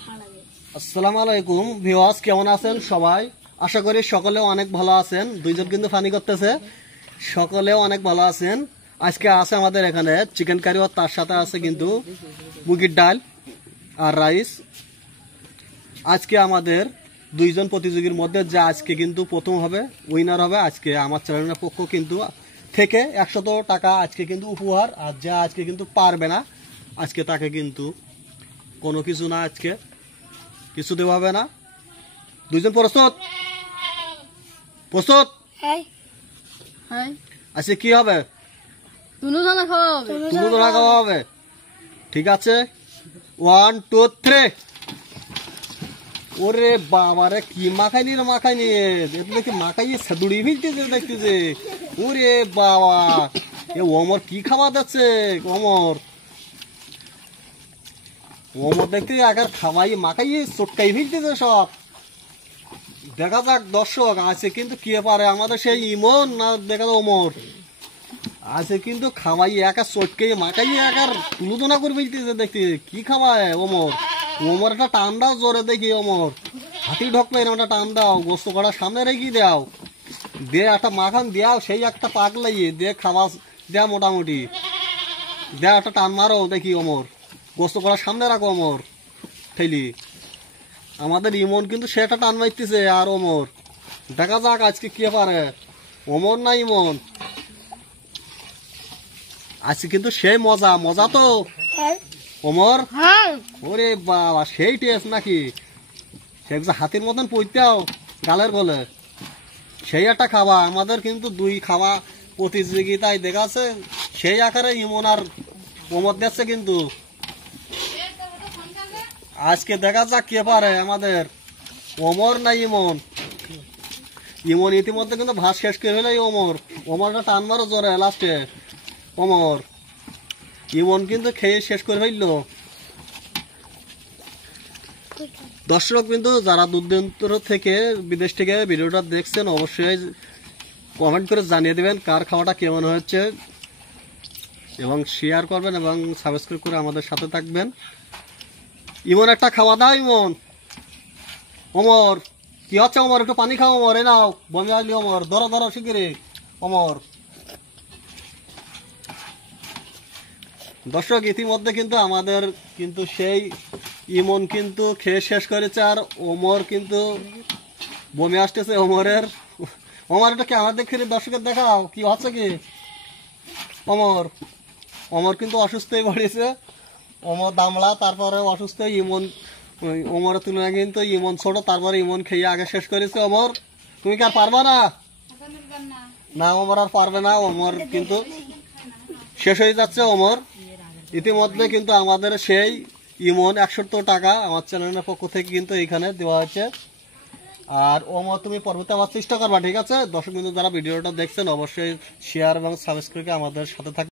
আসসালামু আলাইকুম ভিউয়ার্স, কেমন আছেন সবাই? আশা করি সকলেও অনেক ভালো আছেন। দুইজন কিন্তু ফানি করতেছে, সকলেও অনেক ভালো আছেন। আজকে আছে আমাদের এখানে চিকেন কারি, আর তার সাথে আছে কিন্তু মুরগির ডাল আর রাইস। আজকে আমাদের দুইজন প্রতিযোগীর মধ্যে যে আজকে কিন্তু প্রথম হবে, উইনার হবে, আজকে আমার চ্যানেলের পক্ষ কিন্তু থেকে 100 টাকা আজকে কিন্তু উপহার। আর যা আজকে কিন্তু পারবে না, আজকে তাকে কিন্তু কোনো কিছু না, আজকে কিছু দেওয়া হবে না। দুইজন প্রস্তুত? প্রস্তুত? আজকে কি হবে? তুনুদানা খাওয়া হবে। ঠিক আছে, 1 2 3। ওরে বাবারে, কি মাখাইনি রে মাখাইনি, দেখি মাখাইয়ে সেদুড়ি ফেলতেছে দেখতেছে। ওরে বাবা, এ ওমর কি খাওয়া যাচ্ছে? ওমর দেখতে আগে খাওয়াই মাখাইয়ে চটকাই ফেলতেছে সব। দেখা যাক দর্শক, আছে কিন্তু কে পারে, আমাদের সেই ইমন না দেখা যাক ওমর। আছে কিন্তু খাওয়াই একা চটকাই মাখাইয়ে একার তুলুদনা করে ফেলতেছে দেখতে। কি খাওয়ায় ওমর? ওমর একটা টান দাও জোরে দেখি। ওমর হাতি ঢক পাই না, একটা টান দাও, গোস্ত করার সামনে রেখে দাও, দিয়ে একটা মাখান দেও, সেই একটা পাক লাগিয়ে দিয়ে খাওয়া দেয়া মোটামুটি দেয়া, একটা টান মারো দেখি। ওমর গোস্ত করার সামনে রাখো ওমর ঠেলি। আমাদের ইমন কিন্তু সে একটা টান মারতেছে। আর ওমর, দেখা যাক আজকে কে পারে, ওমর না ইমন। আজকে কিন্তু সেই মজা মজা তো ওমর। ওরে বাবা, সেই টেস্ট নাকি? সে হাতির মতন পইতেও গালের গলে, সেই একটা খাওয়া। আমাদের কিন্তু দুই খাওয়া প্রতিযোগিতায় দেখাচ্ছে, সেই আকারে ইমন আর ওমর দেখছে কিন্তু। আজকে দেখা যাক কে পারে, আমাদের ওমর না ইমন। ইমন ইতিমধ্যে কিন্তু ভাত শেষ করে ফেলে। ওমরটা টান মারো জোরে লাস্টে ওমর। ইমন কিন্তু খেয়ে শেষ করে ফেলল। দর্শক কিন্তু যারা দূরদূরান্ত থেকে, বিদেশ থেকে ভিডিওটা দেখছেন, অবশ্যই কমেন্ট করে জানিয়ে দেবেন কার খাওয়াটা কেমন হয়েছে, এবং শেয়ার করবেন এবং সাবস্ক্রাইব করে আমাদের সাথে থাকবেন। ইমন একটা খাওয়া দাও ইমন। ওমর কি হচ্ছে? ওমর একটু পানি খাও। ওমর এ নাও, বমি আসলি। ওমর ধরো ধরো শিগগিরি ওমর। দর্শক ইতিমধ্যে কিন্তু আমাদের কিন্তু সেই ইমন কিন্তু খেয়ে শেষ করেছে, আর ওমর কিন্তু বমি আসতেছে ওমরের। ওমর এটা ক্যামেরা দেখে দর্শকের দেখাও কি হচ্ছে কি। ওমর কিন্তু অসুস্থ হয়ে পড়েছে। ওমর দামলা, তারপরে অসুস্থ। ইমন, ওমরের তুলনায় কিন্তু ইমন ছোট, তারপরে ইমন খেয়ে আগে শেষ করেছে। ওমর তুমি কি আর পারবা না? না, ওমর আর পারবে না। ওমর কিন্তু শেষ হয়ে যাচ্ছে ওমর। ইতিমধ্যে কিন্তু আমাদের সেই ইমন 100 টাকা আমার চ্যানেলের পক্ষ থেকে কিন্তু এখানে দেওয়া হয়েছে। আর ওমর তুমি পরবর্তী আবার চেষ্টা করবা, ঠিক আছে? দর্শক কিন্তু যারা ভিডিওটা দেখছেন অবশ্যই শেয়ার এবং সাবস্ক্রাইব আমাদের সাথে থাকবে।